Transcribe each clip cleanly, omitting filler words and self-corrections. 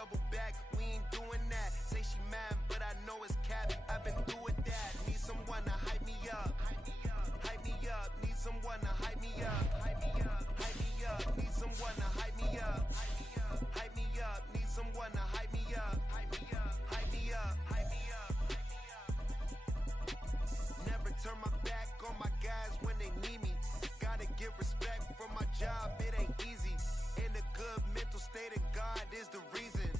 double back, we ain't doing that. Say she mad, but I know it's cap. I've been through with that. Need someone to hype me up. Hype me up. Need someone to hype me up. Hype me up. Hype me up. Need someone to hype me up. Hype me up. Need someone to hype me up. Hype me up. Hype me up. Hype me up. Never turn my back on my guys when they need me. Gotta give respect for my job, it ain't easy. In a good mental state of God is the reason.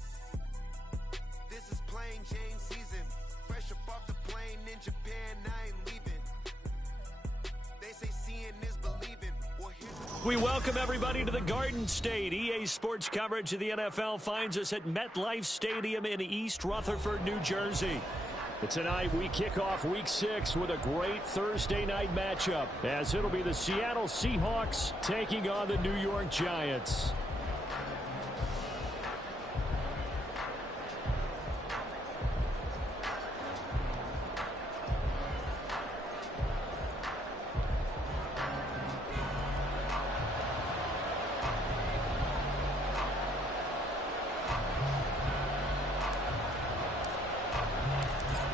This is plain Jane season. Fresh up off the plane in Japan, I ain't leaving. They say seeing is believing. Well, we welcome everybody to the Garden State. EA Sports coverage of the NFL finds us at MetLife Stadium in East Rutherford, New Jersey. Tonight, we kick off Week 6 with a great Thursday night matchup, as it'll be the Seattle Seahawks taking on the New York Giants.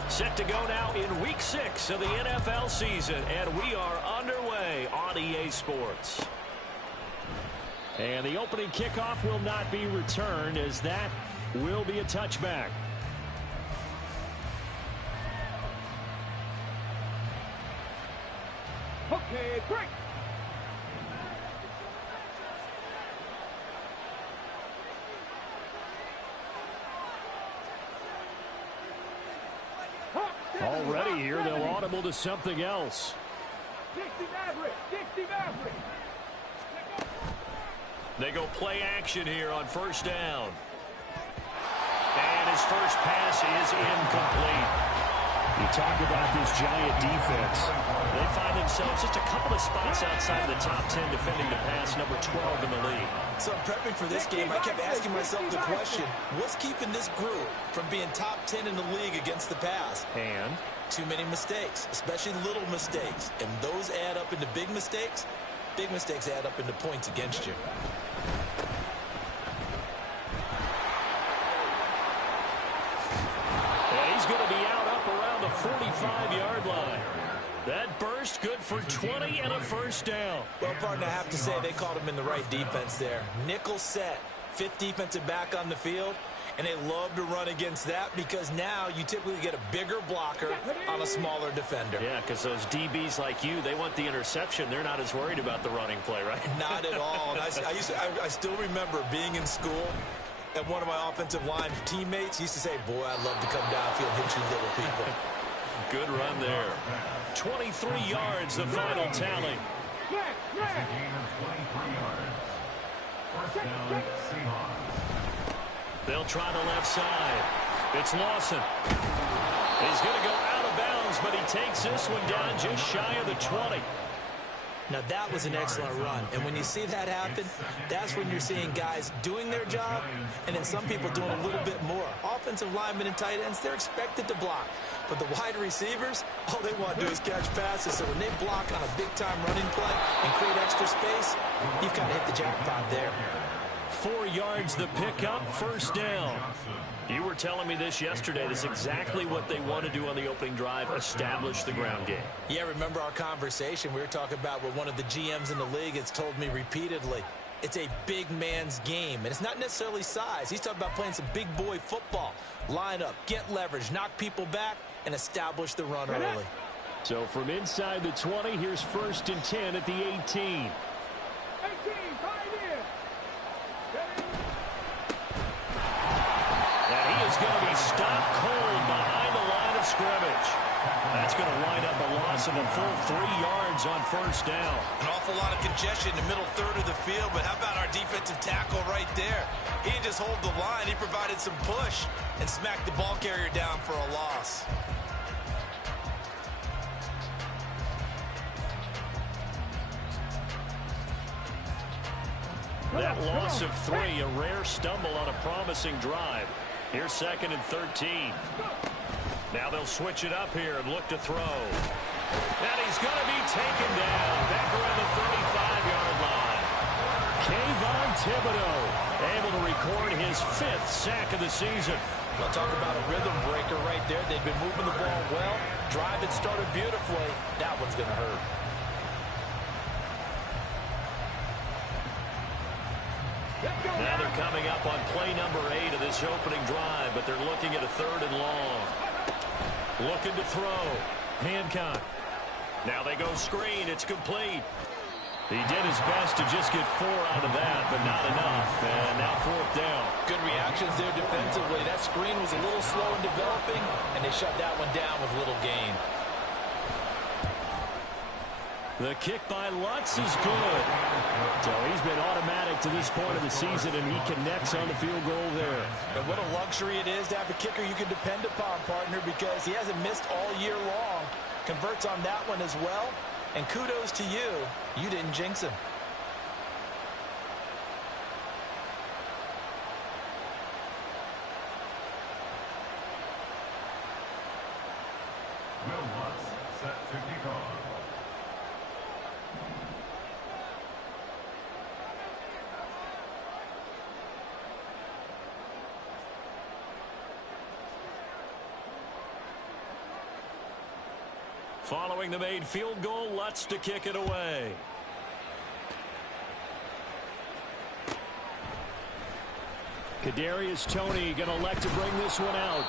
Set to go now in Week 6 of the NFL season, and we are underway on EA Sports. And the opening kickoff will not be returned, as that will be a touchback. Okay, break. Already here, they'll audible to something else. 60 Maverick. They go play action here on first down. And his first pass is incomplete. You talk about this Giant defense. They find themselves just a couple of spots outside of the top 10 defending the pass, number 12 in the league. So prepping for this game, I kept asking myself the question, what's keeping this group from being top 10 in the league against the pass? And? Too many mistakes, especially little mistakes. And those add up into big mistakes. Big mistakes add up into points against you. And he's going to be out up around the 45-yard line. That burst good for 20 and a first down. Well, partner, I have to say they called him in the right defense there. Nickel set, fifth defensive back on the field, and they love to run against that because now you typically get a bigger blocker on a smaller defender. Yeah, because those DBs like you, they want the interception. They're not as worried about the running play, right? Not at all. And I still remember being in school, and one of my offensive line teammates used to say, boy, I'd love to come downfield and hit you little people. Good run there. 23 yards, the final tally. They'll try the left side. It's Lawson. He's going to go out of bounds, but he takes this one down just shy of the 20. Now, that was an excellent run. And when you see that happen, that's when you're seeing guys doing their job and then some people doing a little bit more. Offensive linemen and tight ends, they're expected to block. But the wide receivers, all they want to do is catch passes. So when they block on a big-time running play and create extra space, you've kind of hit the jackpot there. 4 yards the pickup, first down. You were telling me this yesterday. This is exactly what they want to do on the opening drive, establish the ground game. Yeah, remember our conversation. We were talking about what one of the GMs in the league has told me repeatedly. It's a big man's game, and it's not necessarily size. He's talking about playing some big boy football. Line up, get leverage, knock people back, and establish the run early. So from inside the 20, here's 1st and 10 at the 18. Is going to be stopped cold behind the line of scrimmage. That's going to wind up a loss of a full 3 yards on first down. An awful lot of congestion in the middle third of the field, but how about our defensive tackle right there? He didn't just hold the line. He provided some push and smacked the ball carrier down for a loss. That loss of 3, a rare stumble on a promising drive. Here's 2nd and 13. Now they'll switch it up here and look to throw. And he's going to be taken down back around the 35-yard line. Kayvon Thibodeaux. able to record his 5th sack of the season. We'll talk about a rhythm breaker right there. They've been moving the ball well. Drive had started beautifully. That one's going to hurt. Now they're coming up on play number 8 of this opening drive, but they're looking at a 3rd and long. Looking to throw. Hancock. Now they go screen. It's complete. He did his best to just get 4 out of that, but not enough. And now 4th down. Good reactions there defensively. That screen was a little slow in developing, and they shut that one down with little gain. The kick by Lutz is good. So he's been automatic to this point of the season, and he connects on the field goal there. And what a luxury it is to have a kicker you can depend upon, partner, because he hasn't missed all year long. Converts on that one as well. And kudos to you. You didn't jinx him. Will Lutz set to kick off. Following the made field goal, Lutz to kick it away. Kadarius Toney going to elect to bring this one out.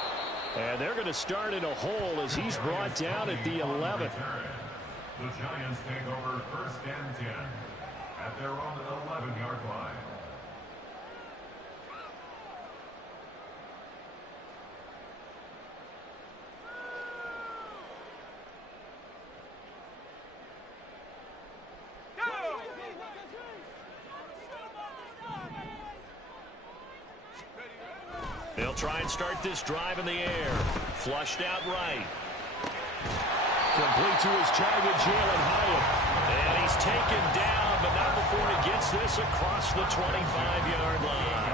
And they're going to start in a hole as he's brought down at the 11th. The Giants take over 1st and 10 at their own 11-yard line. They'll try and start this drive in the air. Flushed out right. Complete to his target, Jalen Hyatt. And he's taken down, but not before he gets this across the 25-yard line.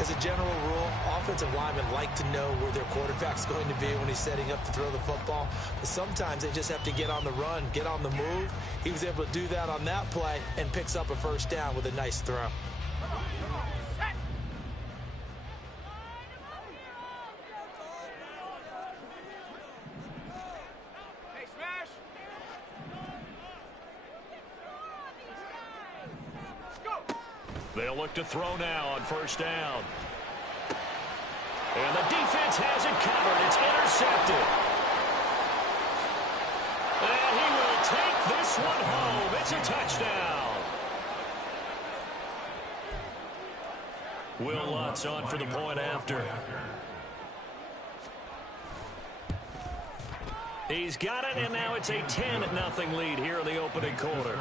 As a general rule, offensive linemen like to know where their quarterback's going to be when he's setting up to throw the football. But sometimes they just have to get on the run, get on the move. He was able to do that on that play and picks up a 1st down with a nice throw. They'll look to throw now on 1st down. And the defense has it covered. It's intercepted. And he will take this one home. It's a touchdown. Will Lutz on for the point after. He's got it, and now it's a 10-0 lead here in the opening quarter.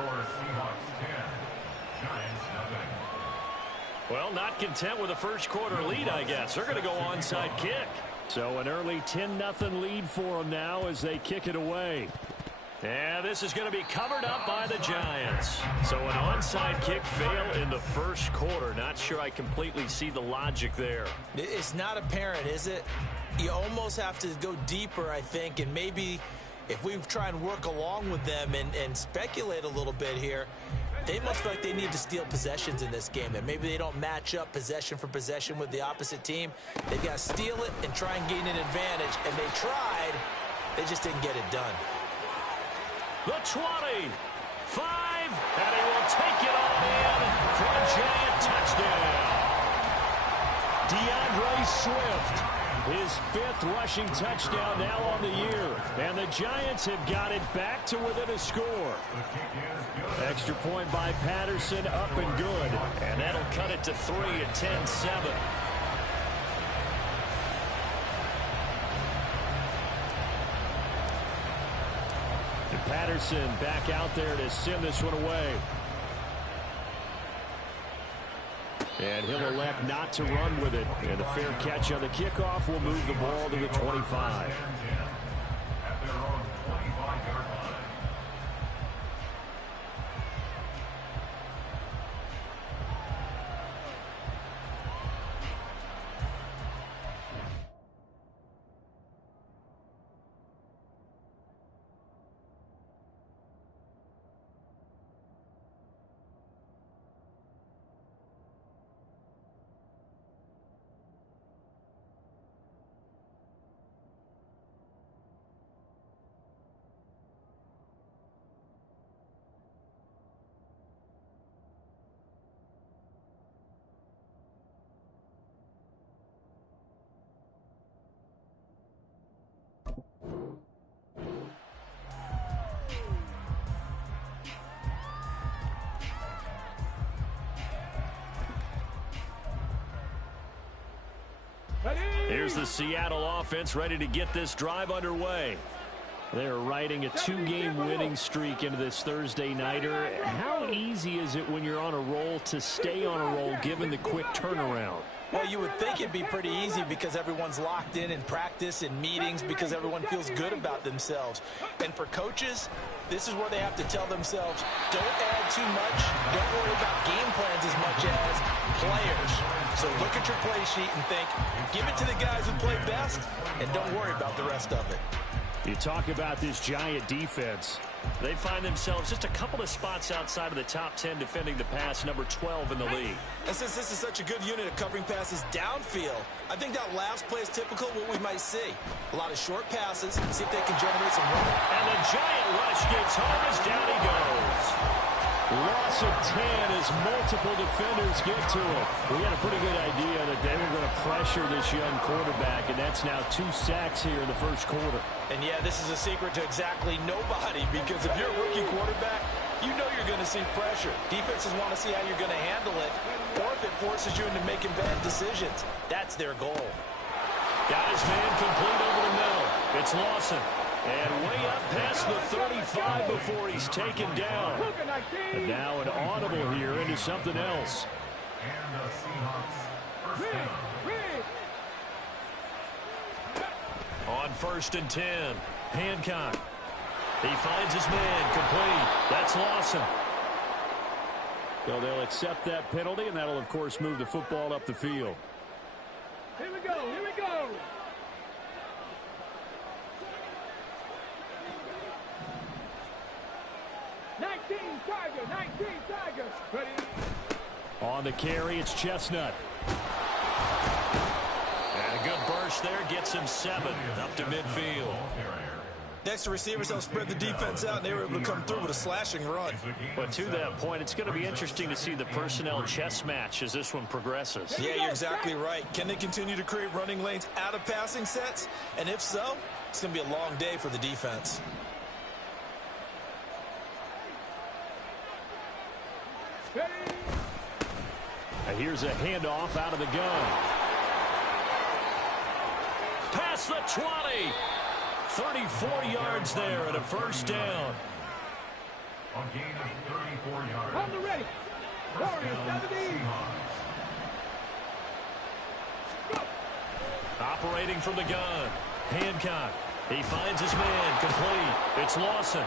Well, not content with a 1st quarter lead, I guess. They're going to go onside kick. So an early 10-0 lead for them now as they kick it away. And this is going to be covered up by the Giants. So an onside kick fail in the 1st quarter. Not sure I completely see the logic there. It's not apparent, is it? You almost have to go deeper, I think, and maybe if we try and work along with them and speculate a little bit here, they must feel like they need to steal possessions in this game, and maybe they don't match up possession for possession with the opposite team. They've got to steal it and try and gain an advantage, and they tried. They just didn't get it done. The 20, 5, and he will take it all in for a Giant touchdown. DeAndre Swift, his 5th rushing touchdown now on the year. And the Giants have got it back to within a score. Extra point by Patterson, up and good. And that'll cut it to 3 at 10-7. And Patterson back out there to send this one away. And he'll elect not to run with it. And a fair catch on the kickoff will move the ball to the 25. Here's the Seattle offense ready to get this drive underway. They're riding a 2-game winning streak into this Thursday nighter. How easy is it when you're on a roll to stay on a roll given the quick turnaround? Well, you would think it'd be pretty easy because everyone's locked in practice and meetings because everyone feels good about themselves. And for coaches, this is where they have to tell themselves, don't add too much, don't worry about game plans as much as players. So look at your play sheet and think, give it to the guys who play best, and don't worry about the rest of it. You talk about this Giant defense. They find themselves just a couple of spots outside of the top 10 defending the pass, number 12 in the league. And since this is such a good unit of covering passes downfield, I think that last play is typical of what we might see. A lot of short passes, see if they can generate some run. And the Giant rush gets home as down he goes. Loss of 10 as multiple defenders get to it. We had a pretty good idea that they were going to pressure this young quarterback, and that's now 2 sacks here in the first quarter. And yeah, this is a secret to exactly nobody, because if you're a rookie quarterback, you know you're going to see pressure. Defenses want to see how you're going to handle it, or if it forces you into making bad decisions. That's their goal. Got his man complete over the middle. It's Lawson. And way up past the 35 before he's taken down. And now an audible here into something else. And the Seahawks first down. On 1st and 10, Hancock. He finds his man complete. That's Lawson. So they'll accept that penalty, and that'll, of course, move the football up the field. Here we go, here we go. Tiger. Ready? On the carry, it's Chestnut. And a good burst there gets him 7 up to midfield. Next to receivers, they'll spread the defense out, and they were able to come through with a slashing run. But to that point, it's going to be interesting to see the personnel chess match as this one progresses. Yeah, you're exactly right. Can they continue to create running lanes out of passing sets? And if so, it's going to be a long day for the defense. And here's a handoff out of the gun. Past the 20. 34 yards there and a first down. A gain of 34 yards. On the ready. Warriors 17. Operating from the gun. Hancock. He finds his man complete. It's Lawson.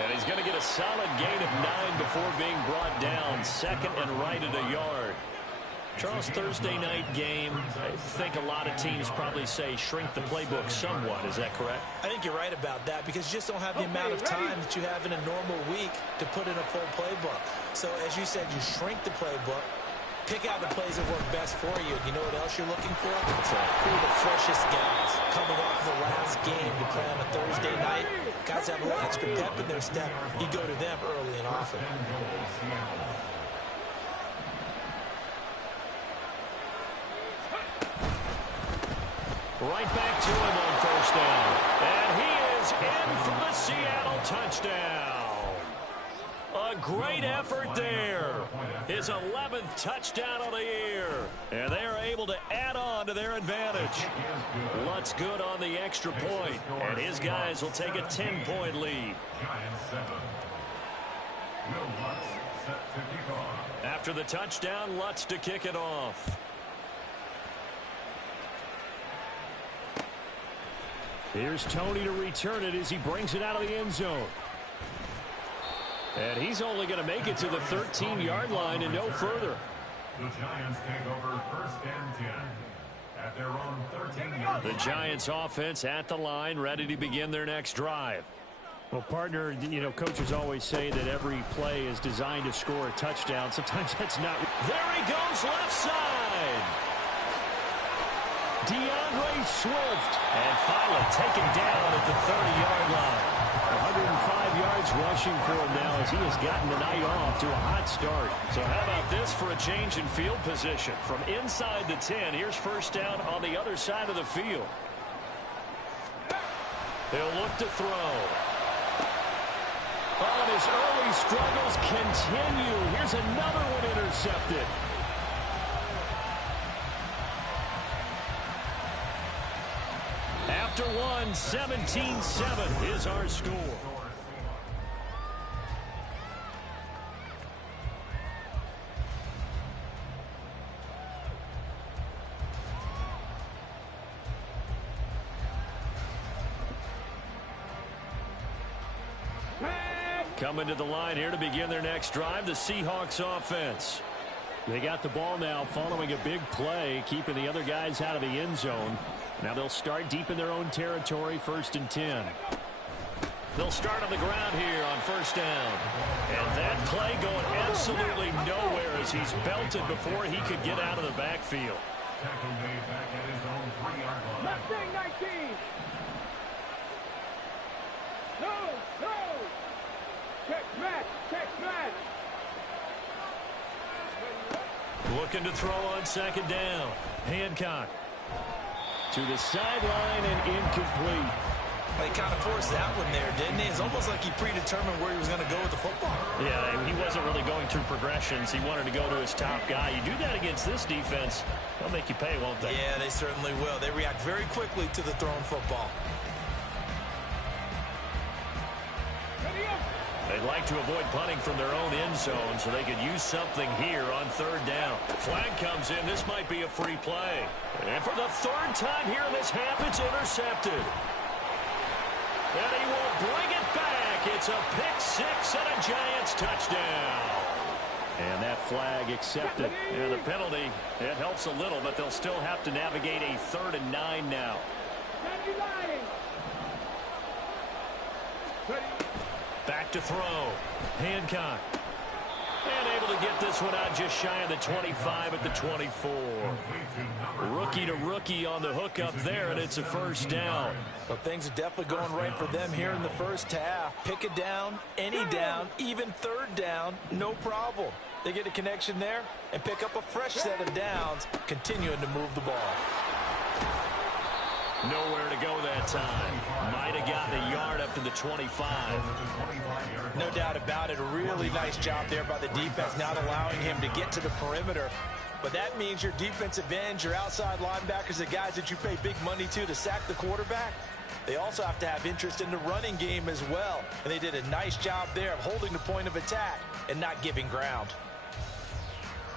And he's going to get a solid gain of 9 before being brought down. 2nd and right at a yard. Charles, Thursday night game, I think a lot of teams probably say shrink the playbook somewhat. Is that correct? I think you're right about that because you just don't have the amount of time that you have in a normal week to put in a full playbook. So, as you said, you shrink the playbook, pick out the plays that work best for you. You know what else you're looking for? Who are the freshest guys coming off the last game to play on a Thursday night? Guys have a little extra pep in their step. You go to them early and often. Right back to him on first down. And he is in for the Seattle touchdown. A great effort there. His 11th touchdown of the year. And they are able to add on to their advantage. Lutz good on the extra point. And his guys will take a 10-point lead. After the touchdown, Lutz to kick it off. Here's Tony to return it as he brings it out of the end zone. And he's only going to make it to the 13-yard line and no further. The Giants take over 1st and 10 at their own 13-yard line. The Giants offense at the line, ready to begin their next drive. Well, partner, you know, coaches always say that every play is designed to score a touchdown. Sometimes that's not. There he goes, left side. DeAndre Swift. And finally taken down at the 30-yard line. 105 yards rushing for him now as he has gotten the night off to a hot start. So how about this for a change in field position? From inside the 10, here's first down on the other side of the field. They'll look to throw. Oh, and his early struggles continue. Here's another one intercepted. after one. 17-7 is our score. Coming to the line here to begin their next drive, the Seahawks offense. They got the ball now following a big play, keeping the other guys out of the end zone. Now they'll start deep in their own territory, 1st and 10. They'll start on the ground here on 1st down. And that play going absolutely nowhere as he's belted before he could get out of the backfield. Tackle made back at his own 3-yard line. Mustang 19. No. Check match. Looking to throw on 2nd down. Hancock to the sideline and incomplete. He kind of forced that one there, didn't he? It's almost like he predetermined where he was going to go with the football. Yeah, he wasn't really going through progressions. He wanted to go to his top guy. You do that against this defense, they'll make you pay, won't they? Yeah, they certainly will. They react very quickly to the thrown football. They'd like to avoid punting from their own end zone so they could use something here on 3rd down. Flag comes in. This might be a free play. And for the 3rd time here in this half, it's intercepted. And he will bring it back. It's a pick 6 and a Giants touchdown. And that flag accepted. And the penalty, it helps a little, but they'll still have to navigate a 3rd and 9 now. Back to throw. Hancock. And able to get this one out just shy of the 25 at the 24. Rookie to rookie on the hookup there, and it's a 1st down. Well, things are definitely going right for them here in the 1st half. Pick it down, any down, even 3rd down, no problem. They get a connection there and pick up a fresh set of downs, continuing to move the ball. Nowhere to go that time. Might have gotten a yard up to the 25. No doubt about it. A really nice job there by the defense, not allowing him to get to the perimeter. But that means your defensive ends, your outside linebackers, the guys that you pay big money to sack the quarterback, they also have to have interest in the running game as well. And they did a nice job there of holding the point of attack and not giving ground.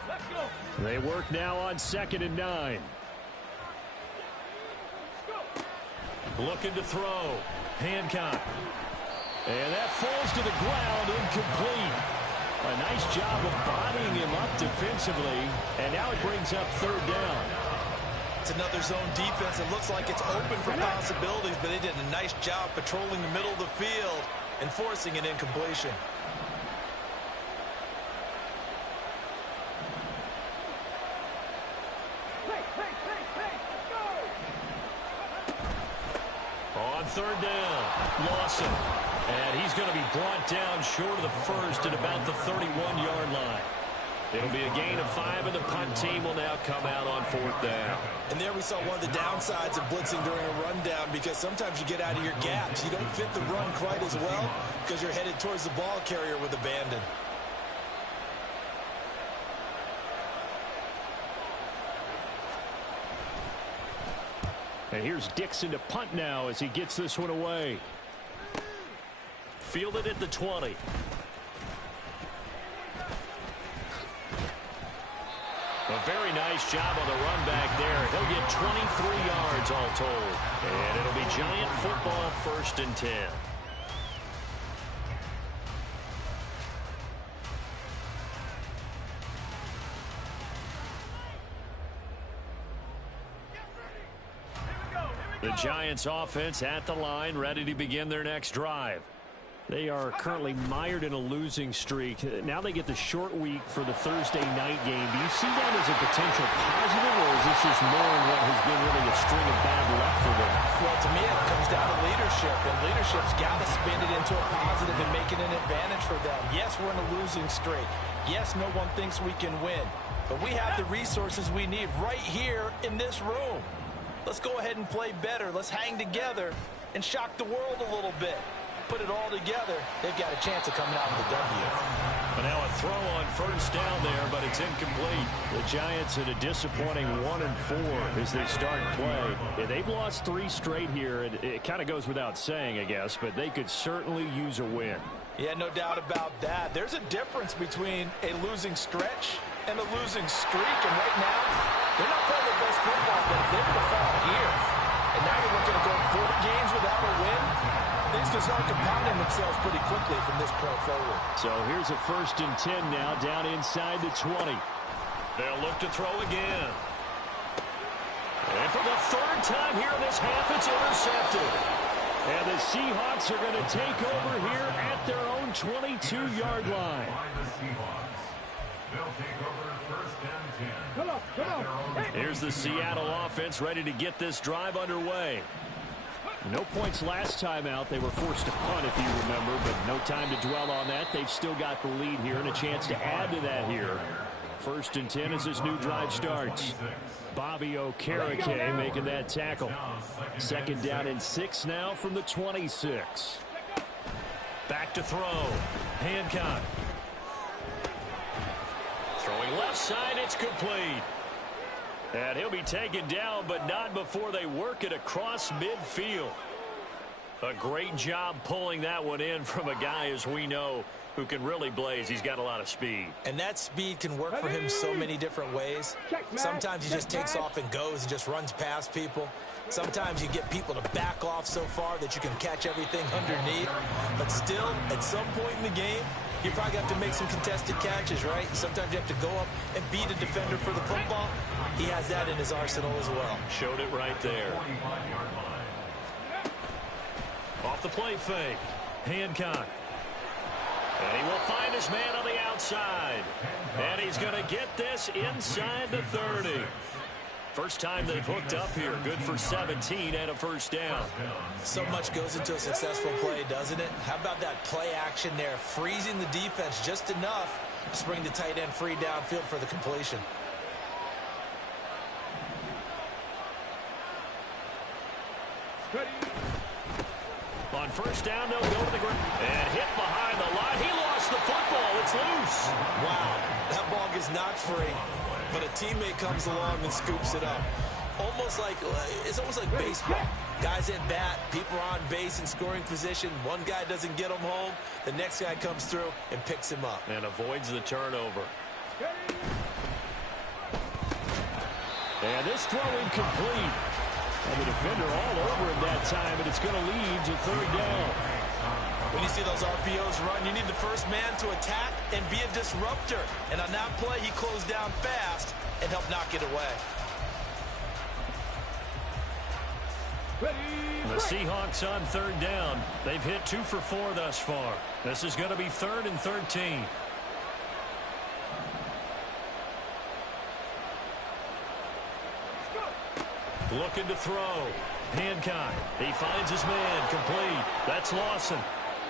Let's go. They work now on 2nd and 9. Looking to throw. Hancock. And that falls to the ground, incomplete. A nice job of bodying him up defensively. And now it brings up 3rd down. It's another zone defense. It looks like it's open for possibilities, but they did a nice job patrolling the middle of the field and forcing an incompletion. On 3rd down, Lawson. And he's going to be brought down short of the 1st at about the 31-yard line. It'll be a gain of 5, and the punt team will now come out on 4th down. And there we saw one of the downsides of blitzing during a rundown, because sometimes you get out of your gaps. You don't fit the run quite as well because you're headed towards the ball carrier with abandon. And here's Dixon to punt now as he gets this one away. Fielded at the 20. A very nice job on the run back there. He'll get 23 yards all told. And it'll be Giant football, 1st and 10. The Giants offense at the line, ready to begin their next drive. They are currently mired in a losing streak. Now they get the short week for the Thursday night game. Do you see that as a potential positive, or is this just more in what has been really a string of bad luck for them? Well, to me, it comes down to leadership, and leadership's got to spin it into a positive and make it an advantage for them. Yes, we're in a losing streak. Yes, no one thinks we can win, but we have the resources we need right here in this room. Let's go ahead and play better. Let's hang together and shock the world a little bit. Put it all together, they've got a chance of coming out with a W. And now a throw on first down there, but it's incomplete. The Giants at a disappointing 1-4 as they start play. Yeah, they've lost 3 straight here. It kind of goes without saying, I guess, but they could certainly use a win. Yeah, no doubt about that. There's a difference between a losing stretch and a losing streak. And right now, they're not playing their best football, but they're going to fall here. And now you're looking to go 4 games without a win. Things can start compounding themselves pretty quickly from this point forward. So here's a 1st and 10 now down inside the 20. They'll look to throw again. And for the 3rd time here in this half, it's intercepted. And the Seahawks are going to take over here at their own 22-yard line. They'll take over 1st and 10. Come on. Here's the Seattle offense ready to get this drive underway. No points last time out. They were forced to punt, if you remember, but no time to dwell on that. They've still got the lead here and a chance to add to that here. 1st and 10 as this new drive starts. Bobby Okereke making that tackle. 2nd down and 6 now from the 26. Back to throw. Hancock. Throwing left side, it's complete. And he'll be taken down, but not before they work it across midfield. A great job pulling that one in from a guy, as we know, who can really blaze. He's got a lot of speed. And that speed can work for him so many different ways. Sometimes he just takes off and goes and just runs past people. Sometimes you get people to back off so far that you can catch everything underneath. But still, at some point in the game, you probably have to make some contested catches, right? Sometimes you have to go up and beat a defender for the football. He has that in his arsenal as well. Showed it right there. Off the play fake. Hancock. And he will find his man on the outside. And he's going to get this inside the 30. First time they've hooked up here. Good for 17 and a 1st down. So much goes into a successful play, doesn't it? How about that play action there? Freezing the defense just enough to bring the tight end free downfield for the completion. On 1st down, they'll go to the ground. And hit behind the line. He lost the football. It's loose. Wow, that ball gets knocked free, but a teammate comes along and scoops it up. It's almost like baseball. Guys at bat, people are on base in scoring position. One guy doesn't get him home. The next guy comes through and picks him up. And avoids the turnover. And this throw incomplete. And the defender all over him that time, and it's going to lead to 3rd down. When you see those RPOs run, you need the first man to attack and be a disruptor. And on that play, he closed down fast and helped knock it away. The Seahawks on 3rd down. They've hit 2 for 4 thus far. This is going to be 3rd and 13. Looking to throw. Hancock. He finds his man. Complete. That's Lawson.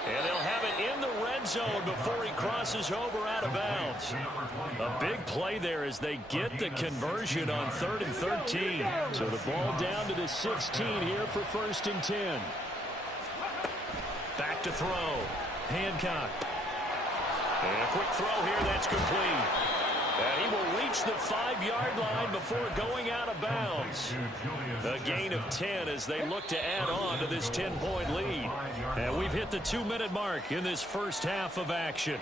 And they'll have it in the red zone before he crosses over out of bounds. A big play there as they get the conversion on 3rd and 13. So the ball down to the 16 here for 1st and 10. Back to throw. Hancock. And a quick throw here. That's complete. And he will reach the 5-yard line before going out of bounds. A gain of 10 as they look to add on to this 10-point lead. And we've hit the 2-minute mark in this first half of action.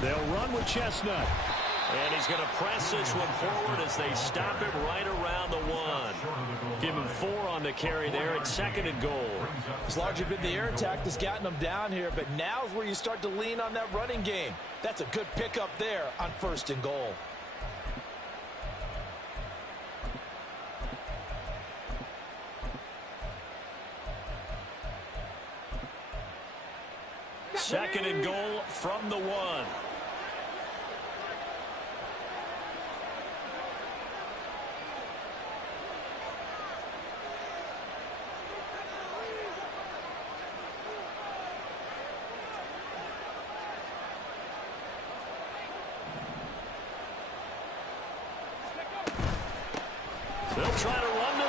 They'll run with Chestnut. And he's going to press this one forward as they stop it right around the 1. Give him 4 on the carry there at 2nd and goal. It's largely been the air attack that's gotten them down here, but now's where you start to lean on that running game. That's a good pickup there on 1st and goal. Second and goal from the 1.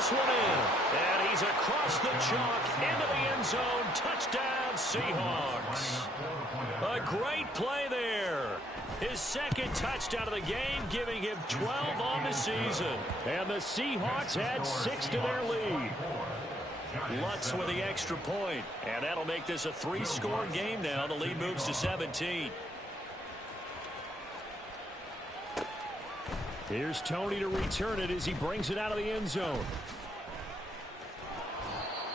this one in. And he's across the chalk into the end zone. Touchdown, Seahawks. A great play there. His second touchdown of the game, giving him 12 on the season. And the Seahawks add 6 to their lead. Lutz with the extra point. And that'll make this a 3-score game now. The lead moves to 17. Here's Tony to return it as he brings it out of the end zone.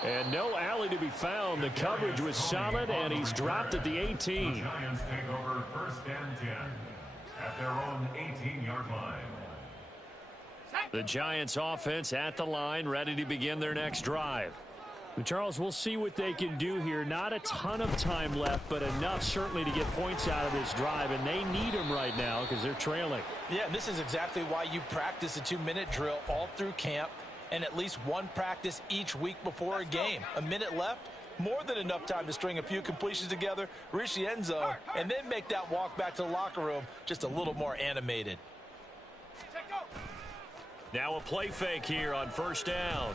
And no alley to be found. The coverage was solid, and he's dropped at the 18. The Giants take over 1st and 10 at their own 18-yard line. The Giants offense at the line, ready to begin their next drive. Charles, we'll see what they can do here. Not a ton of time left, but enough certainly to get points out of this drive, and they need them right now because they're trailing. Yeah, this is exactly why you practice a 2-minute drill all through camp and at least one practice each week before a game. A minute left, more than enough time to string a few completions together, reach the end zone, and then make that walk back to the locker room just a little more animated. Now a play fake here on 1st down.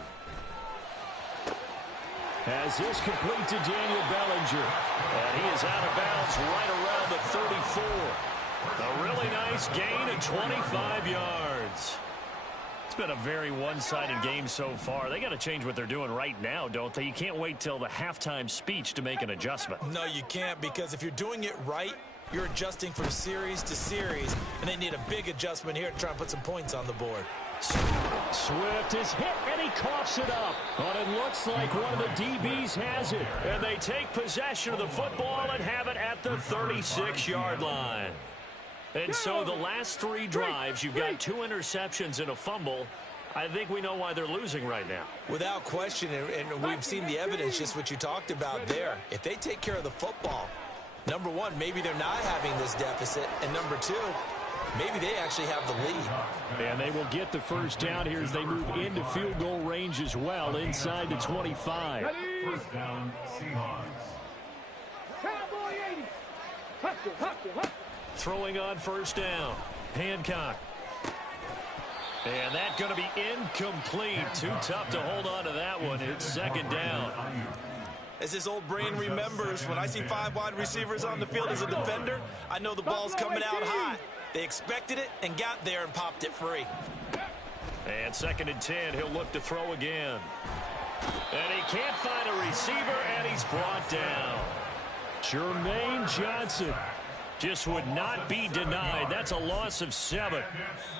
As this complete to Daniel Bellinger. And he is out of bounds right around the 34. A really nice gain of 25 yards. It's been a very one-sided game so far. They got to change what they're doing right now, don't they? You can't wait till the halftime speech to make an adjustment. No, you can't, because if you're doing it right, you're adjusting from series to series, and they need a big adjustment here to try and put some points on the board. Swift is hit, and he coughs it up. But it looks like one of the DBs has it. And they take possession of the football and have it at the 36-yard line. And so the last 3 drives, you've got 2 interceptions and a fumble. I think we know why they're losing right now. Without question, and we've seen the evidence, just what you talked about there. If they take care of the football, number one, maybe they're not having this deficit, and number 2, maybe they actually have the lead. And they will get the 1st down here as they move into field goal range as well, inside the 25. 1st down, Seahawks. Cowboy 80. Hustle, hustle, hustle. Throwing on 1st down. Hancock. And that's going to be incomplete. Too tough to hold on to that one. It's 2nd down. As this old brain remembers, when I see 5 wide receivers on the field as a defender, I know the ball's coming out high. They expected it and got there and popped it free. And 2nd and 10, he'll look to throw again. And he can't find a receiver, and he's brought down. Jermaine Johnson just would not be denied. That's a loss of 7.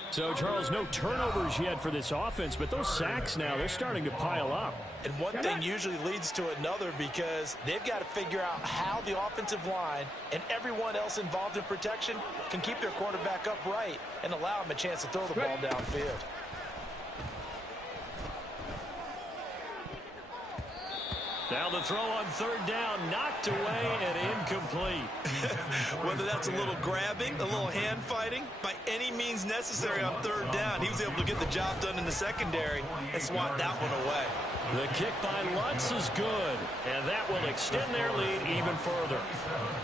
So, Charles, no turnovers yet for this offense, but those sacks now, they're starting to pile up. And one thing usually leads to another, because they've got to figure out how the offensive line and everyone else involved in protection can keep their quarterback upright and allow him a chance to throw the ball downfield. Now the throw on 3rd down, knocked away and incomplete. Whether that's a little grabbing, a little hand fighting, by any means necessary on 3rd down, he was able to get the job done in the secondary and swat that one away. The kick by Lutz is good, and that will extend their lead even further.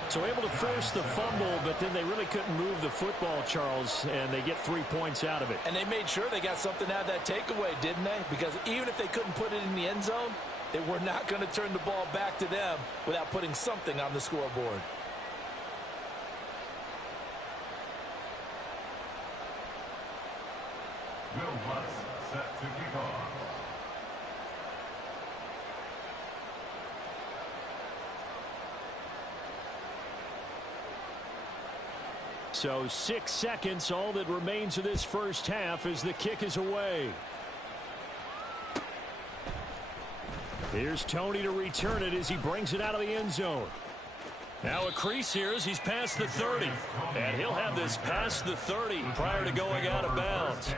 So able to force the fumble, but then they really couldn't move the football, Charles, and they get 3 points out of it. And they made sure they got something out of that takeaway, didn't they? Because even if they couldn't put it in the end zone, they were not going to turn the ball back to them without putting something on the scoreboard. Will Lutz set to kick off. So 6 seconds, all that remains of this 1st half as the kick is away. Here's Tony to return it as he brings it out of the end zone. Now a crease here as he's past the 30. And he'll have this past the 30 prior to going out of bounds.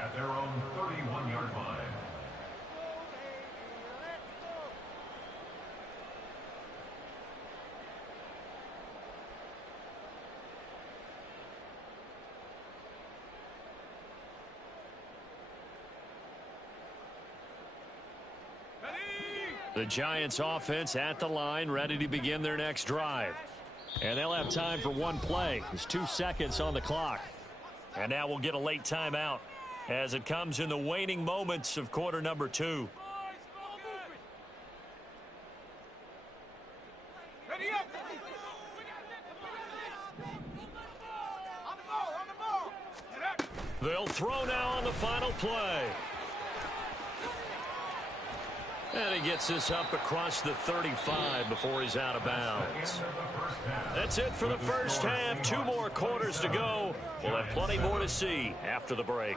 At their own 31-yard line. The Giants offense at the line, ready to begin their next drive. And they'll have time for one play. There's 2 seconds on the clock. And now we'll get a late timeout. as it comes in the waning moments of quarter number 2. Ready up! On the ball! They'll throw now on the final play. And he gets this up across the 35 before he's out of bounds. That's it for the first half. 2 more quarters to go. We'll have plenty more to see after the break.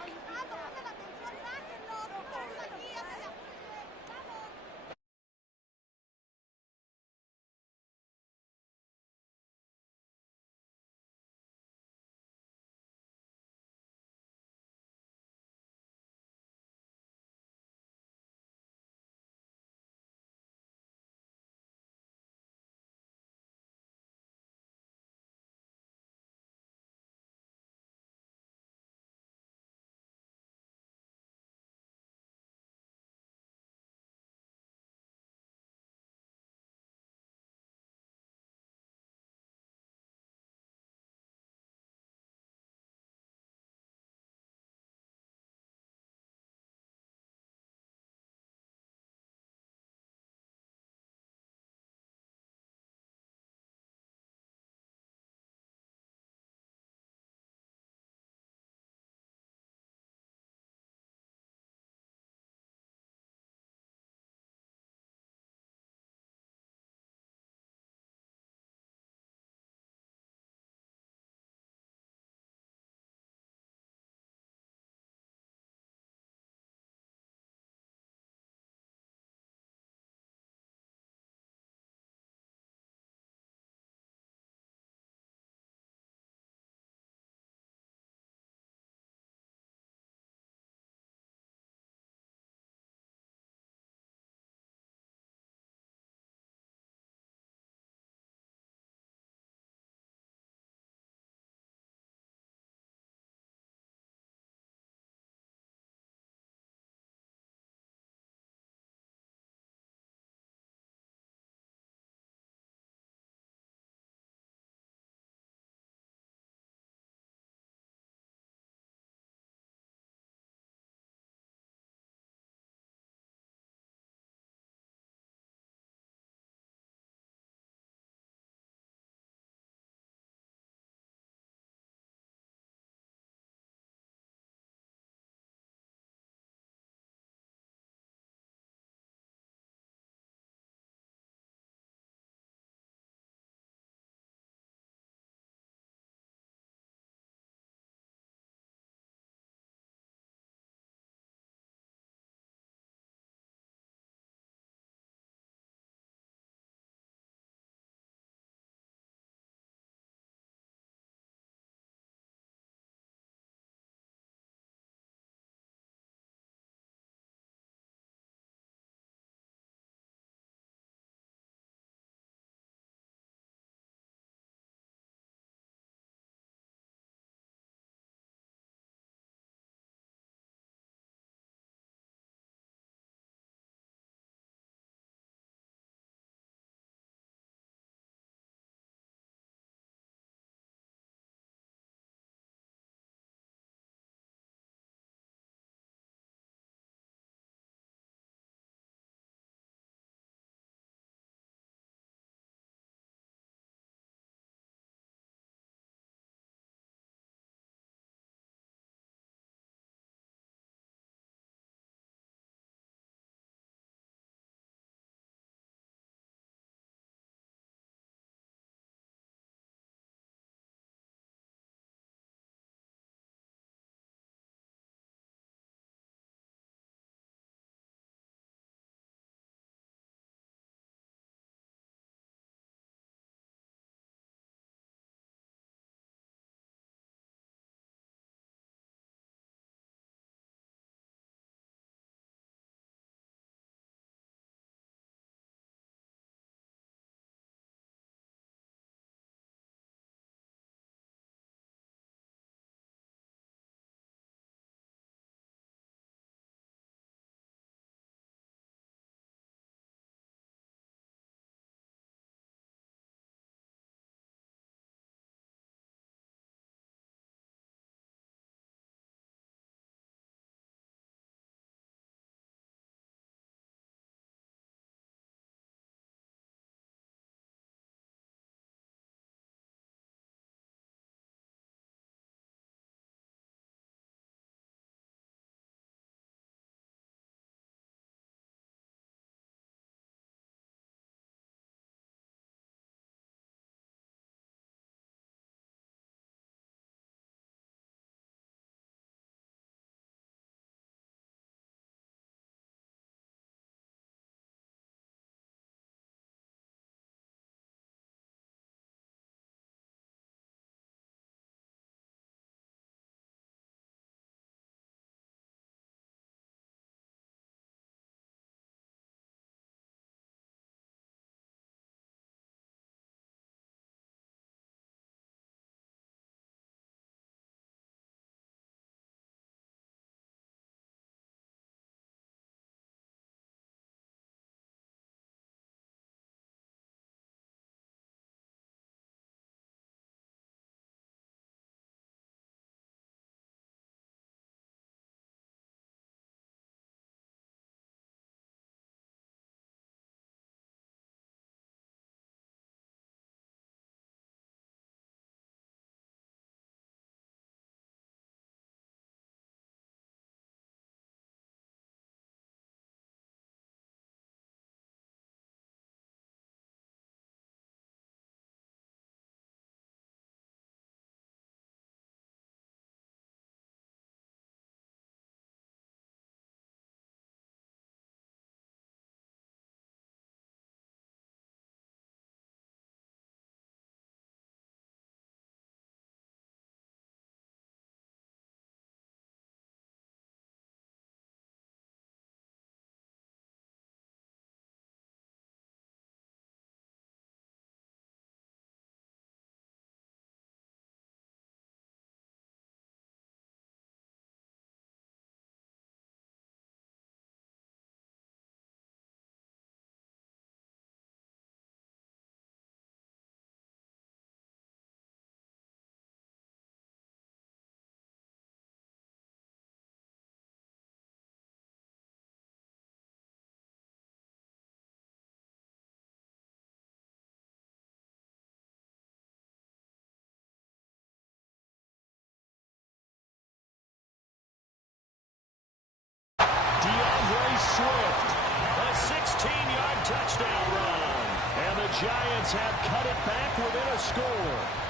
Giants have cut it back within a score.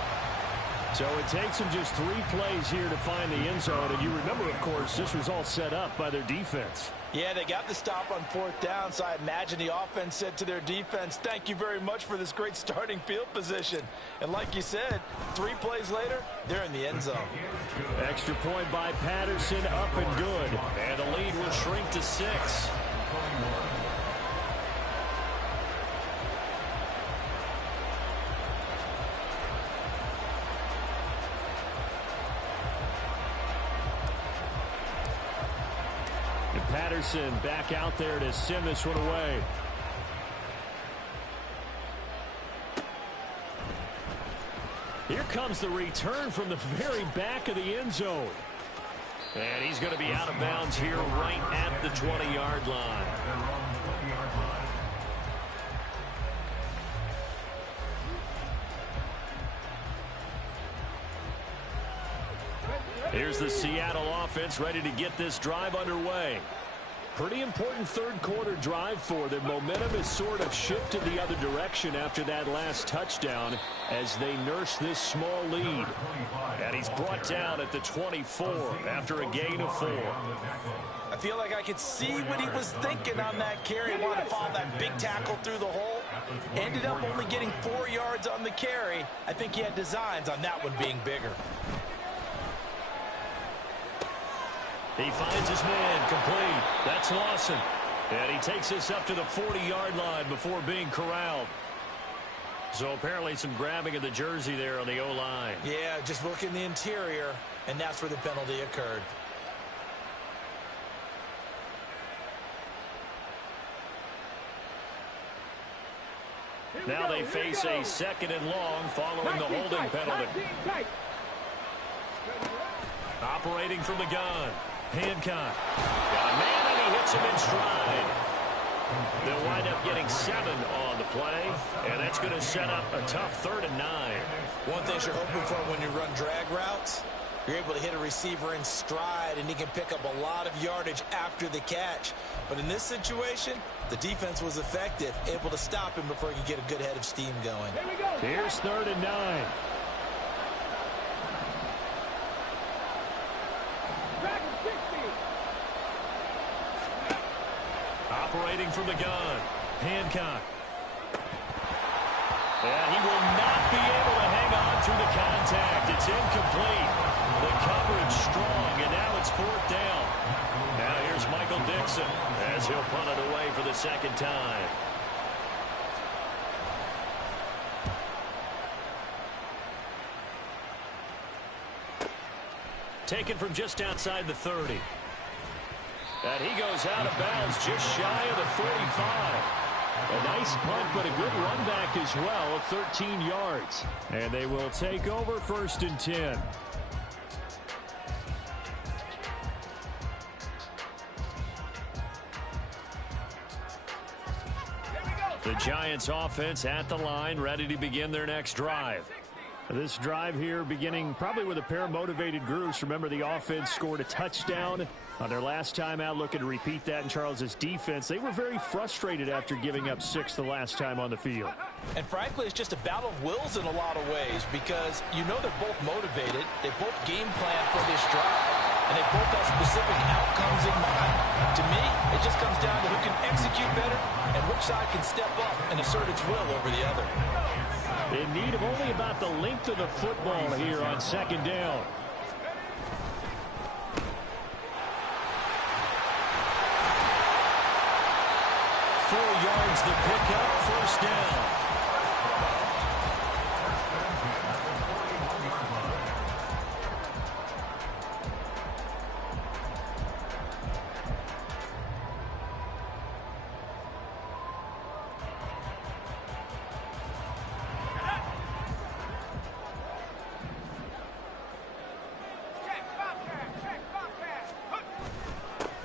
So it takes them just 3 plays here to find the end zone. And you remember, of course, this was all set up by their defense. Yeah, they got the stop on 4th down, so I imagine the offense said to their defense, thank you very much for this great starting field position. And like you said, 3 plays later, they're in the end zone. Extra point by Patterson, up and good. And the lead will shrink to 6. Patterson back out there to send this one away. Here comes the return from the very back of the end zone. And he's going to be out of bounds here right at the 20-yard line. Here's the Seattle offense ready to get this drive underway. Pretty important third-quarter drive for them. Momentum has sort of shifted the other direction after that last touchdown as they nurse this small lead. And he's brought down at the 24 after a gain of 4. I feel like I could see what he was thinking on that carry. He wanted to follow that big tackle through the hole. Ended up only getting 4 yards on the carry. I think he had designs on that one being bigger. He finds his man complete. That's Lawson. And he takes this up to the 40-yard line before being corralled. So apparently some grabbing of the jersey there on the O-line. Yeah, just look in the interior, and that's where the penalty occurred. Now they face a 2nd and long following the holding penalty. Operating from the gun. Hancock. Got a man, and he hits him in stride. They'll wind up getting 7 on the play, and that's going to set up a tough 3rd and 9. One thing you're hoping for when you run drag routes, you're able to hit a receiver in stride, and he can pick up a lot of yardage after the catch. But in this situation, the defense was effective, able to stop him before he could get a good head of steam going. Here's 3rd and 9. Operating from the gun. Hancock. And he will not be able to hang on through the contact. It's incomplete. The coverage strong, and now it's 4th down. Now here's Michael Dixon as he'll punt it away for the 2nd time. Taken from just outside the 30. And he goes out of bounds just shy of the 45. A nice punt, but a good run back as well, 13 yards. And they will take over 1st and 10. The Giants offense at the line, ready to begin their next drive. This drive here beginning probably with a pair of motivated groups. Remember, the offense scored a touchdown on their last time out. Looking to repeat that in Charles's defense. They were very frustrated after giving up 6 the last time on the field. And frankly, it's just a battle of wills in a lot of ways because you know they're both motivated. They both game plan for this drive, and they both have specific outcomes in mind. To me, it just comes down to who can execute better and which side can step up and assert its will over the other. In need of only about the length of the football here on 2nd down. Yards the pickup, 1st down.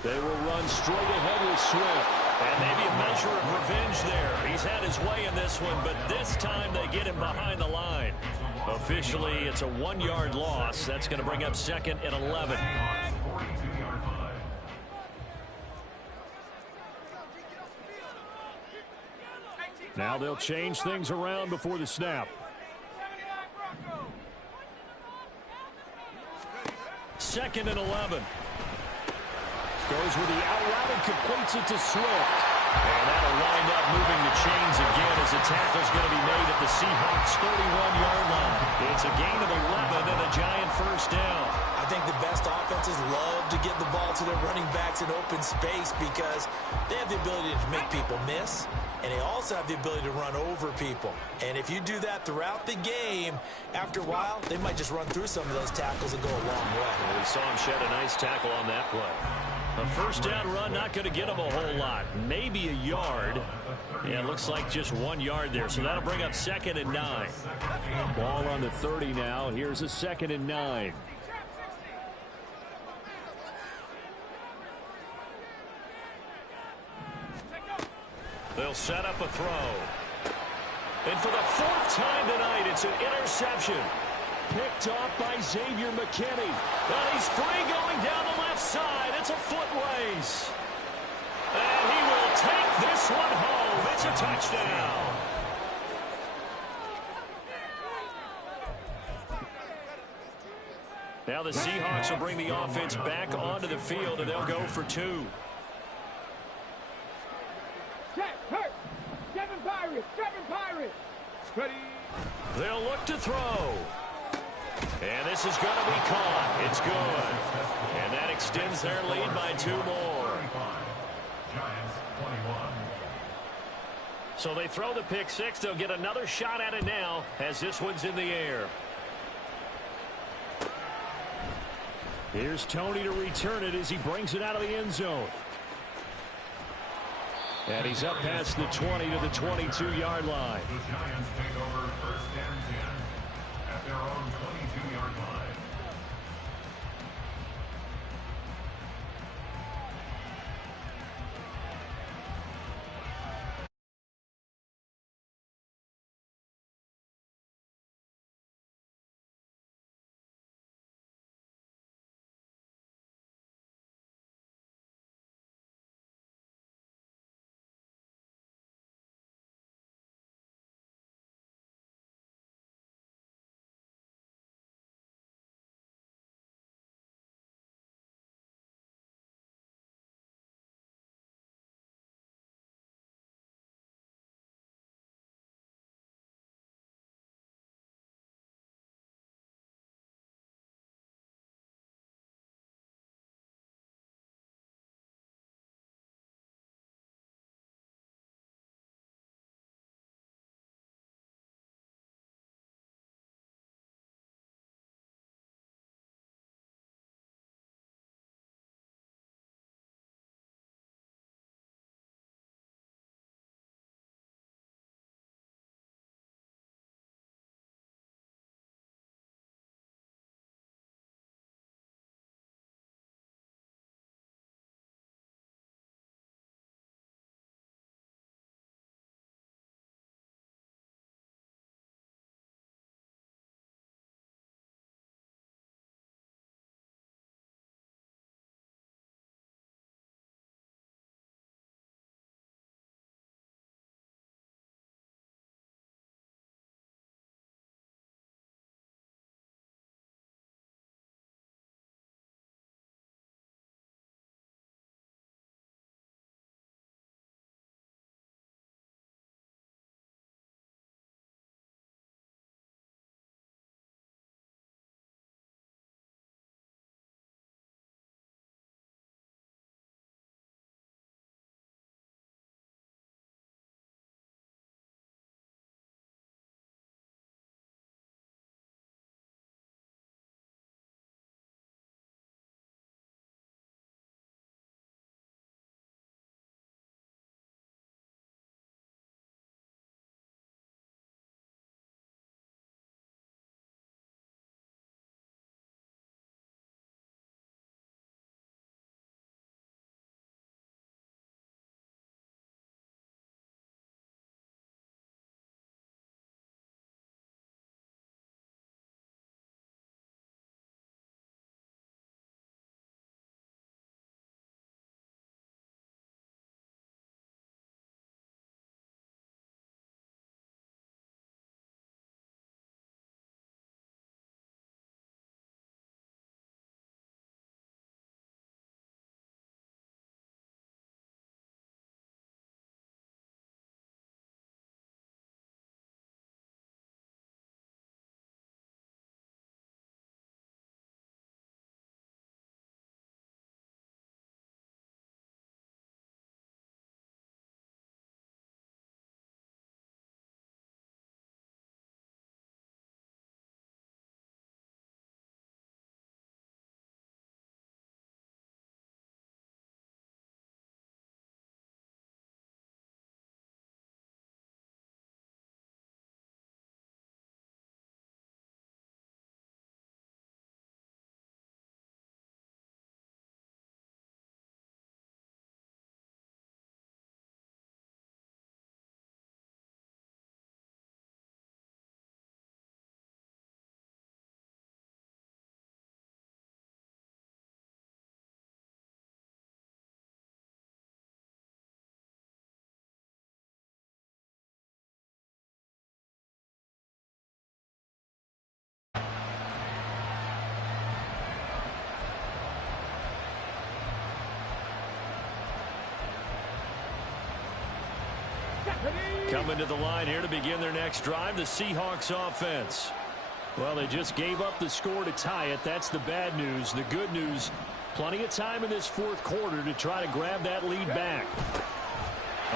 They will run straight ahead with Swift. And maybe a measure of revenge there. He's had his way in this one, but this time they get him behind the line. Officially, it's a 1-yard loss. That's going to bring up 2nd and 11. Now they'll change things around before the snap. Second and 11. Goes with the out route and completes it to Swift. And that'll wind up moving the chains again as the tackle's going to be made at the Seahawks' 31-yard line. It's a gain of 11 and a giant first down. I think the best offenses love to get the ball to their running backs in open space because they have the ability to make people miss, and they also have the ability to run over people. And if you do that throughout the game, after a while, they might just run through some of those tackles and go a long way. Well, we saw him shed a nice tackle on that play. A first down run, not going to get him a whole lot. Maybe a yard. Yeah, it looks like just 1 yard there. So that'll bring up 2nd and 9. Ball on the 30 now. Here's a 2nd and 9. They'll set up a throw. And for the 4th time tonight, it's an interception. Picked off by Xavier McKinney. But he's free going down the left side. It's a foot race. And he will take this one home. It's a touchdown. Now the Seahawks will bring the offense back onto the field, and they'll go for 2. Check, hurt. 7 Pirates, 7 Pirates. Ready. They'll look to throw. And this is going to be caught. It's good. And that extends their lead by 2 more. Giants 21. So they throw the pick 6. They'll get another shot at it now as this one's in the air. Here's Tony to return it as he brings it out of the end zone. And he's up past the 20 to the 22-yard line. The Giants take over 1st and 10 at their own 22-yard line. Coming to the line here to begin their next drive, the Seahawks offense. Well, they just gave up the score to tie it. That's the bad news. The good news, plenty of time in this fourth quarter to try to grab that lead back.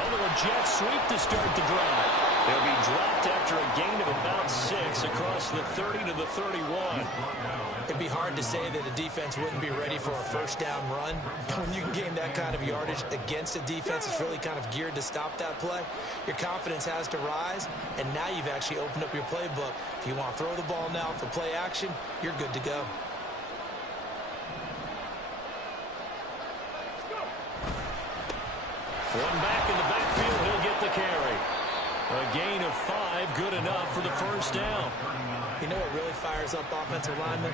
Oh, a jet sweep to start the drive. They'll be dropped after a gain of about 6 across the 30 to the 31. It'd be hard to say that a defense wouldn't be ready for a first down run. When you can gain that kind of yardage against a defense that's really kind of geared to stop that play, your confidence has to rise, and now you've actually opened up your playbook. If you want to throw the ball now for play action, you're good to go. One back in the backfield, he'll get the carry. A gain of 5, good enough for the first down. You know what really fires up offensive linemen?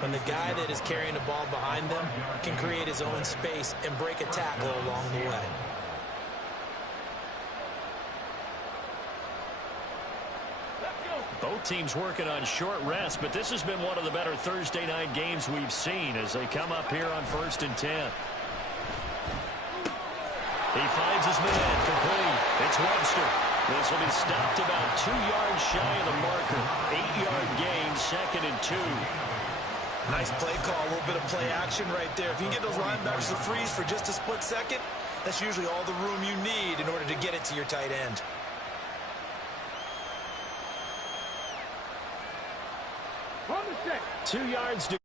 When the guy that is carrying the ball behind them can create his own space and break a tackle along the way. Both teams working on short rest, but this has been one of the better Thursday night games we've seen as they come up here on 1st and 10. He finds his man, complete. It's Webster. This will be stopped about 2 yards shy of the marker. 8-yard gain, 2nd and 2. Nice play call, a little bit of play action right there. If you can get those linebackers to freeze for just a split second, that's usually all the room you need in order to get it to your tight end. On the set. 2 yards to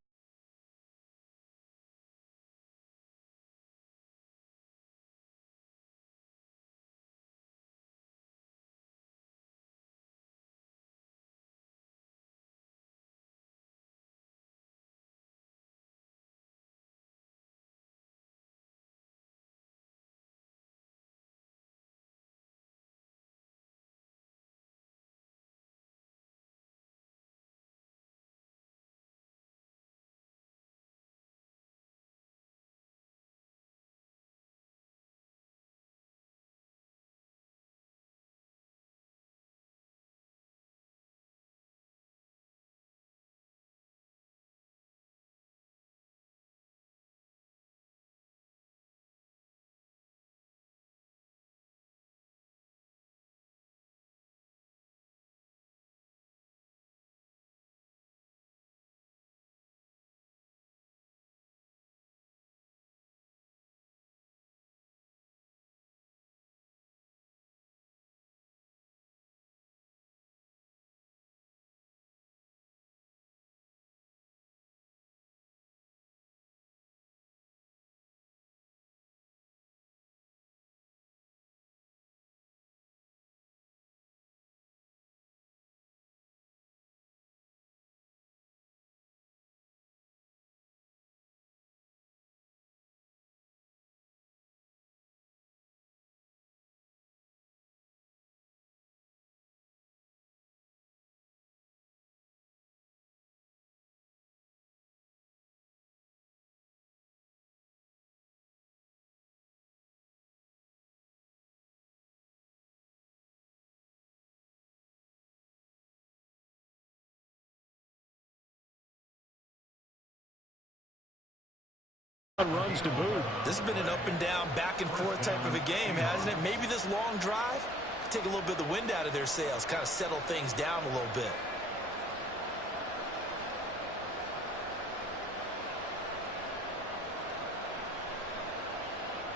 runs to boot. This has been an up and down, back and forth type of a game, hasn't it? Maybe this long drive take a little bit of the wind out of their sails, kind of settle things down a little bit.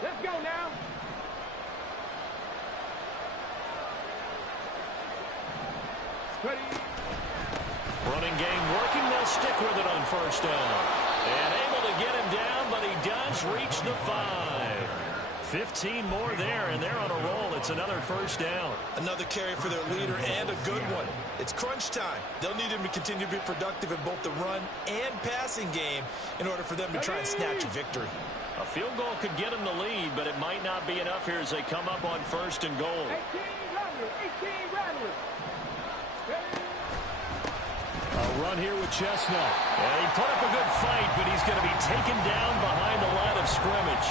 Let's go now. Ready. Running game working. They'll stick with it on 1st down. And able to get him down, but he does reach the 5. 15 more there, and they're on a roll. It's another 1st down. Another carry for their leader, and a good one. It's crunch time. They'll need him to continue to be productive in both the run and passing game in order for them to try and snatch a victory. A field goal could get them the lead, but it might not be enough here as they come up on 1st and goal. 18 Rattlers. 18 Rattlers. A run here with Chestnut. And he put up a good fight, but he's going to be taken down behind the line of scrimmage.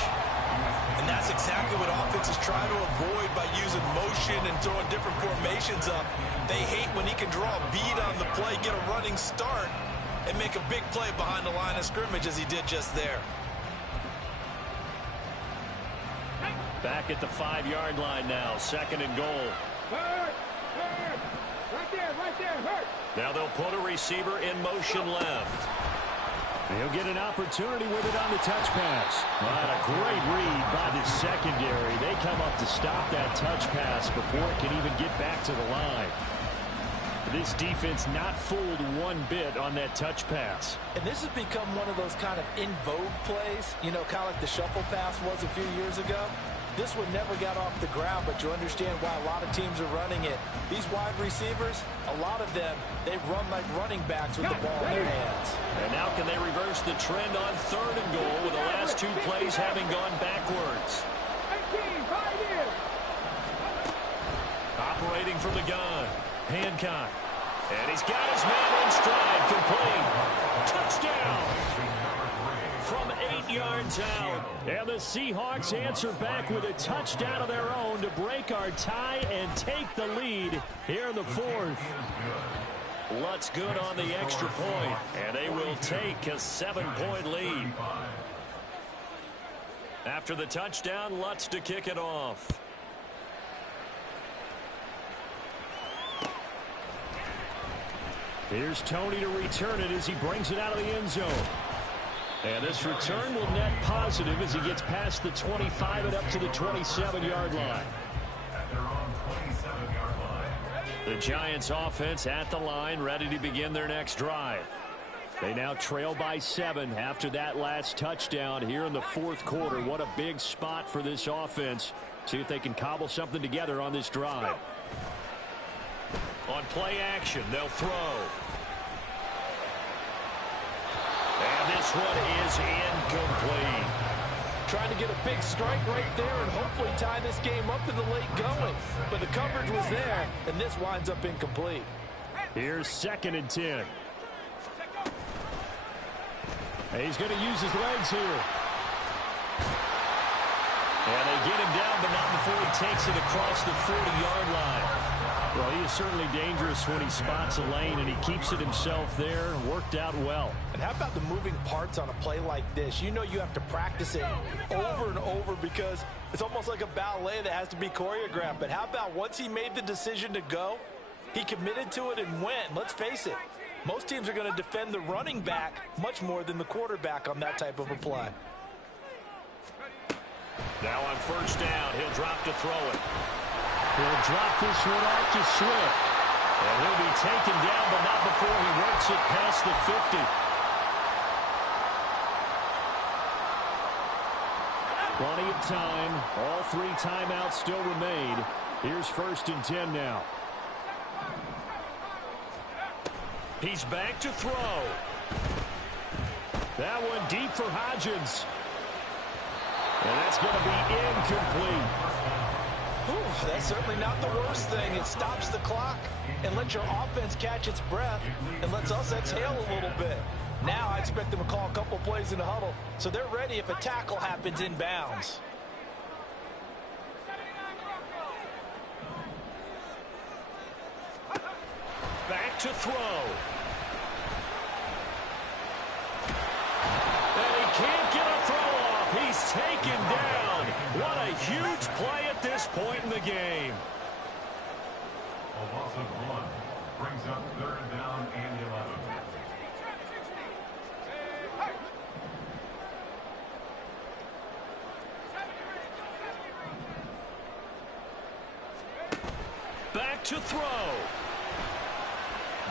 And that's exactly what offenses try to avoid by using motion and throwing different formations up. They hate when he can draw a bead on the play, get a running start, and make a big play behind the line of scrimmage as he did just there. Back at the 5-yard line now, 2nd and goal. Hurt! Hurt! Right there, hurt! Now they'll put a receiver in motion left. He'll get an opportunity with it on the touch pass. What a great read by the secondary. They come up to stop that touch pass before it can even get back to the line. This defense not fooled one bit on that touch pass. And this has become one of those kind of in vogue plays, you know, kind of like the shuffle pass was a few years ago. This one never got off the ground, but you understand why a lot of teams are running it. These wide receivers, a lot of them, they run like running backs with the ball in their hands. And now can they reverse the trend on 3rd and goal with the last 2 plays having gone backwards? 18, 5 years. Operating from the gun, Hancock. And he's got his man in stride, complete. Touchdown! From 8 yards out. And the Seahawks answer back with a touchdown of their own to break our tie and take the lead here in the 4th. Lutz good on the extra point, and they will take a 7-point lead. After the touchdown, Lutz to kick it off. Here's Tony to return it as he brings it out of the end zone. And this return will net positive as he gets past the 25 and up to the 27-yard line. At their own 27-yard line. The Giants offense at the line, ready to begin their next drive. They now trail by 7 after that last touchdown here in the 4th quarter. What a big spot for this offense. See if they can cobble something together on this drive. On play action, they'll throw. And this one is incomplete. Trying to get a big strike right there and hopefully tie this game up in the late going. But the coverage was there, and this winds up incomplete. Here's 2nd and 10. And he's going to use his legs here. And they get him down, but not before he takes it across the 40-yard line. Well, he is certainly dangerous when he spots a lane, and he keeps it himself there. Worked out well. And how about the moving parts on a play like this? You know you have to practice it over and over because it's almost like a ballet that has to be choreographed. But how about once he made the decision to go, he committed to it and went. Let's face it, most teams are going to defend the running back much more than the quarterback on that type of a play. Now on 1st down, he'll drop to throw it. He'll drop this one off to Swift. And he'll be taken down, but not before he works it past the 50. Plenty of time. All 3 timeouts still remain. Here's 1st and 10 now. He's back to throw. That one deep for Hodgins. And that's going to be incomplete. Ooh, that's certainly not the worst thing. It stops the clock and lets your offense catch its breath and lets us exhale a little bit. Now I expect them to call a couple plays in the huddle so they're ready if a tackle happens inbounds. Back to throw. And he can't get a throw off. He's taken down. What a huge play at this point in the game. A loss of 1 brings up 3rd down and 11. Back to throw.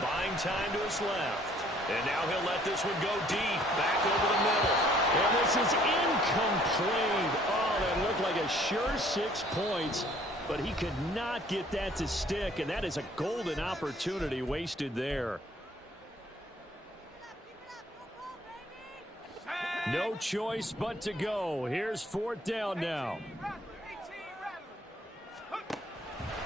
Buying time to his left. And now he'll let this one go deep. Back over the middle. And this is incomplete. Oh, that looked like a sure 6 points. But he could not get that to stick. And that is a golden opportunity wasted there. No choice but to go. Here's 4th down now.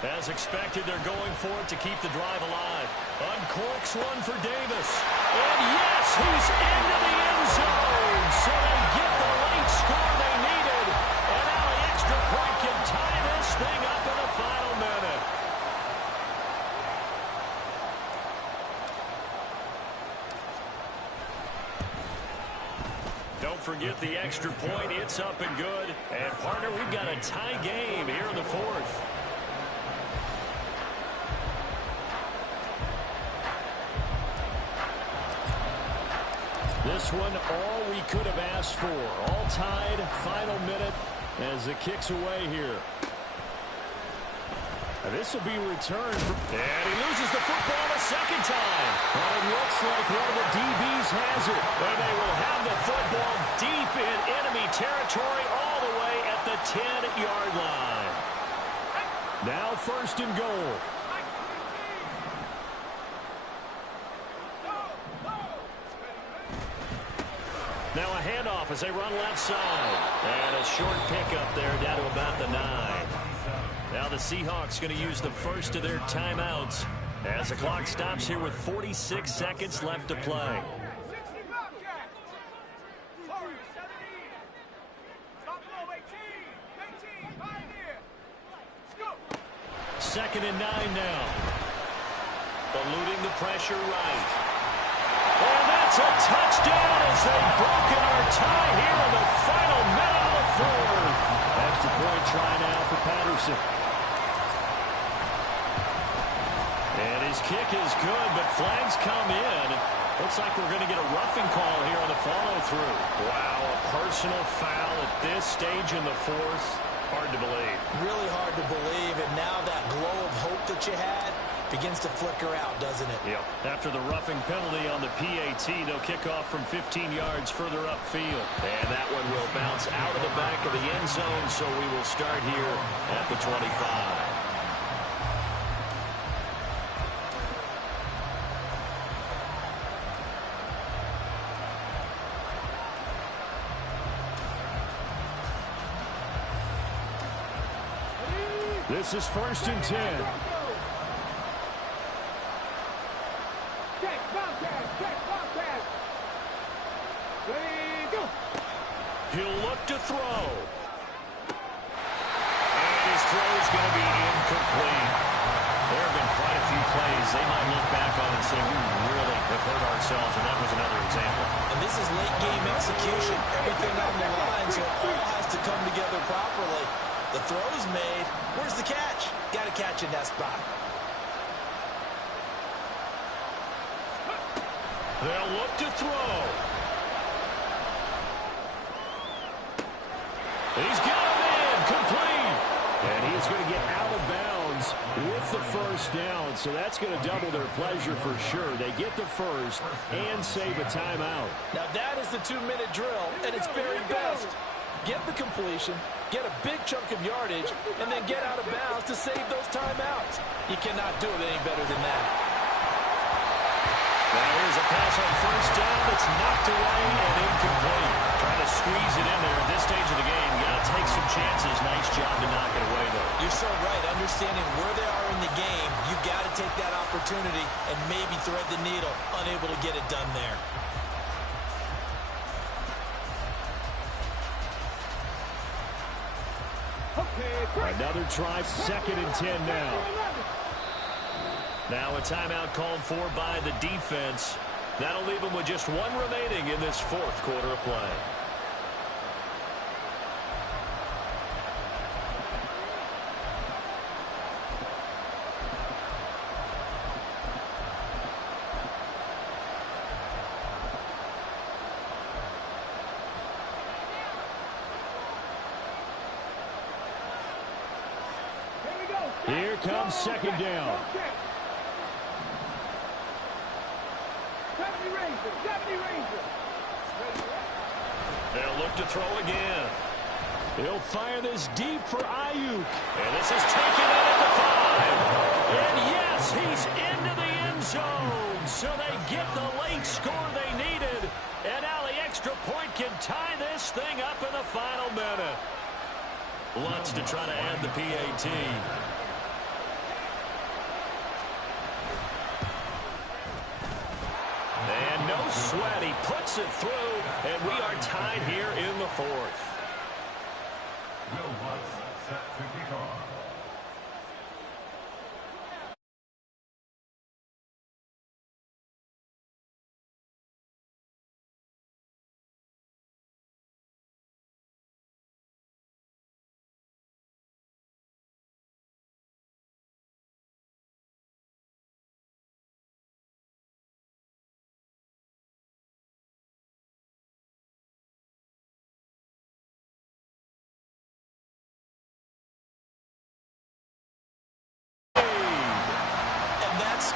As expected, they're going for it to keep the drive alive. Uncorks one for Davis. And yes, he's into the end zone. So they get the late score they needed. And now the extra point can tie this thing up in the final minute. Don't forget the extra point. It's up and good. And, partner, we've got a tie game here in the 4th. This one, all we could have asked for. All tied, final minute as it kicks away here. This will be returned. And he loses the football a second time. And it looks like one of the DBs has it. And they will have the football deep in enemy territory all the way at the 10-yard line. Now 1st and goal. Now a handoff as they run left side. And a short pickup there down to about the 9. Now the Seahawks going to use the first of their timeouts as the clock stops here with 46 seconds left to play. Second and 9 now. Eluding the pressure right. And that's a touchdown as they've broken our tie here in the final minute of the 4th. Extra point try now for Patterson. And his kick is good, but flags come in. Looks like we're going to get a roughing call here on the follow-through. Wow, a personal foul at this stage in the 4th. Hard to believe. Really hard to believe, and now that glow of hope that you had begins to flicker out, doesn't it? Yep. After the roughing penalty on the PAT, they'll kick off from 15 yards further upfield. And that one will bounce out of the back of the end zone, so we will start here at the 25. This is 1st and 10. Check, Bobcat. Ready, go. He'll look to throw. And his throw is going to be incomplete. There have been quite a few plays they might look back on and say, we really have hurt ourselves, and that was another example. And this is late-game execution. Everything on the line, so it all has to come together properly. The throw's made. Where's the catch? Got to catch in that spot. They'll look to throw. He's got him in. Complete. And he's going to get out of bounds with the 1st down. So that's going to double their pleasure for sure. They get the 1st and save a timeout. Now that is the 2-minute drill at its very best. Get the completion, get a big chunk of yardage, and then get out of bounds to save those timeouts. You cannot do it any better than that. Now here's a pass on 1st down that's knocked away and incomplete. Trying to squeeze it in there at this stage of the game. You got to take some chances. Nice job to knock it away, though. You're so right. Understanding where they are in the game, you got to take that opportunity and maybe thread the needle. Unable to get it done there. Another try, 2nd and 10 now. Now a timeout called for by the defense. That'll leave them with just one remaining in this 4th quarter of play. Here comes 2nd down. 70 Rangers. They'll look to throw again. He'll fire this deep for Ayuk. And this is taken in at the 5. And yes, he's into the end zone. So they get the late score they needed. And now the extra point can tie this thing up in the final minute. Lutz to try to add the PAT. And no sweat, he puts it through, and we are tied here in the 4th. Will Lutz set to kick off.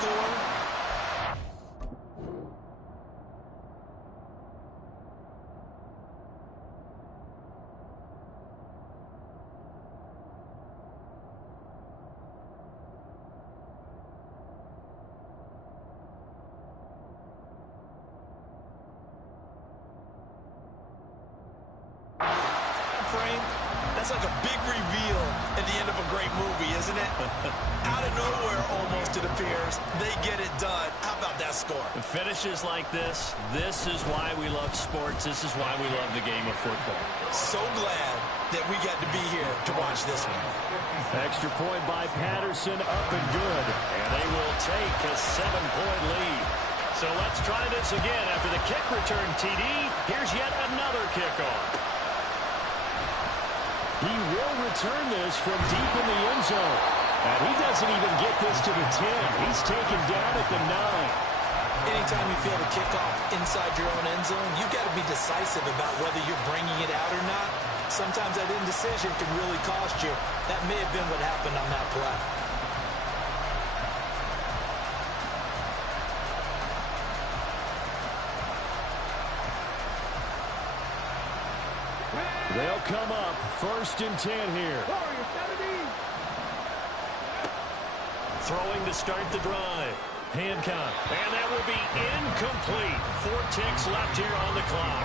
score. Frame. That's like a big reveal at the end of a great movie, isn't it? Out of nowhere, almost, it appears. They get it done. How about that score? Finishes like this is why we love sports. This is why we love the game of football. So glad that we got to be here to watch this one. Extra point by Patterson, up and good. And they will take a 7-point lead. So let's try this again after the kick return TD. Here's yet another kickoff. He will return this from deep in the end zone. And he doesn't even get this to the 10. He's taken down at the 9. Anytime you feel the kickoff inside your own end zone, you've got to be decisive about whether you're bringing it out or not. Sometimes that indecision can really cost you. That may have been what happened on that play. They'll come up 1st and 10 here. Throwing to start the drive. Hancock. And that will be incomplete. 4 ticks left here on the clock.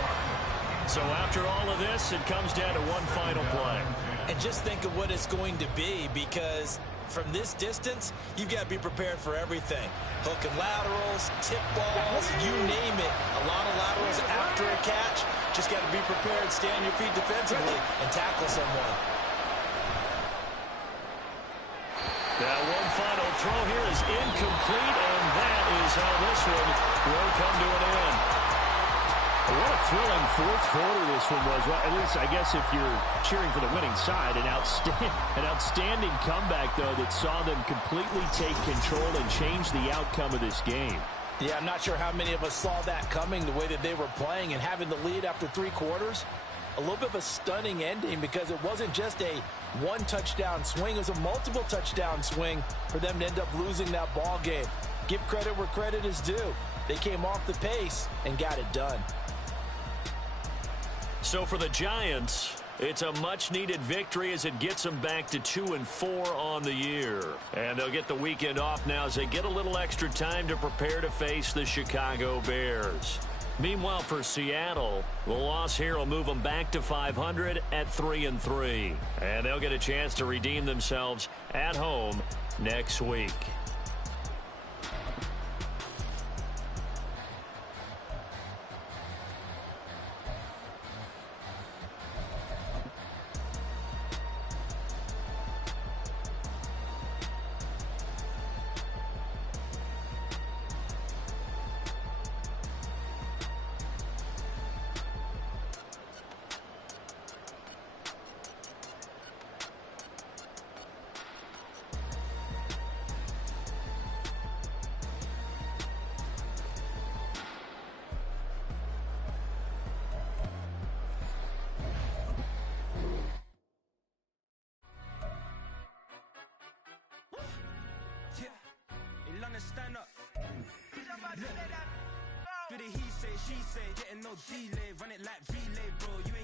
So after all of this, it comes down to one final play. And just think of what it's going to be, because from this distance, you've got to be prepared for everything. Hook and laterals, tip balls, you name it. A lot of laterals after a catch. Just got to be prepared, stay on your feet defensively, and tackle someone. Now one final throw here is incomplete, and that is how this one will come to an end. What a thrilling fourth quarter this one was. Well, at least, I guess, if you're cheering for the winning side, an outstanding comeback, though, that saw them completely take control and change the outcome of this game. Yeah, I'm not sure how many of us saw that coming, the way that they were playing and having the lead after 3 quarters. A little bit of a stunning ending, because it wasn't just a one-touchdown swing. It was a multiple touchdown swing for them to end up losing that ball game. Give credit where credit is due. They came off the pace and got it done. So for the Giants, it's a much-needed victory as it gets them back to 2-4 on the year. And they'll get the weekend off now as they get a little extra time to prepare to face the Chicago Bears. Meanwhile, for Seattle, the loss here will move them back to 500 at 3-3. And they'll get a chance to redeem themselves at home next week. Stand up. Do the he say, she say, getting no delay, run it like relay, bro. You ain't